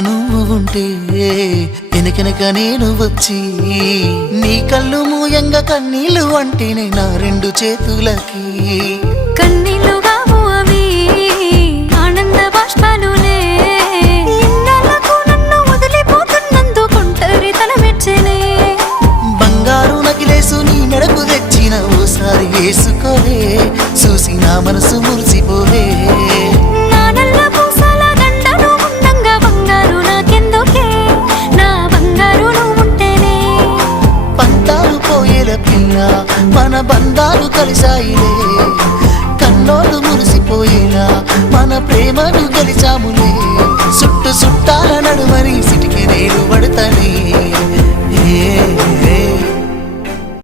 నువ్వు ఉంటే వెనకెనక నేను వచ్చి నీ కళ్ళు మూయంగా కన్నీళ్ళు అంటేనే నా రెండు చేతులకి కన్నీళ్ళుగావు అవి ఆనంద బాష్పాలులే ఇన్నాళ్ళకు నన్ను వదిలిపోతున్నందుకు ఒంటరితనం మెచ్చనే బంగారు నకిలేసు నీ మెడకు తెచ్చిన ఓసారి వేసుకోవే చూసి నా మనసు మురిసిపోవే మన బంధాలు కలిసాయిలే కన్నోళ్ళు మురిసిపోయేలా మన ప్రేమను గెలిచాములే చుట్టాల నడుమని సిటికి నేను పడతానే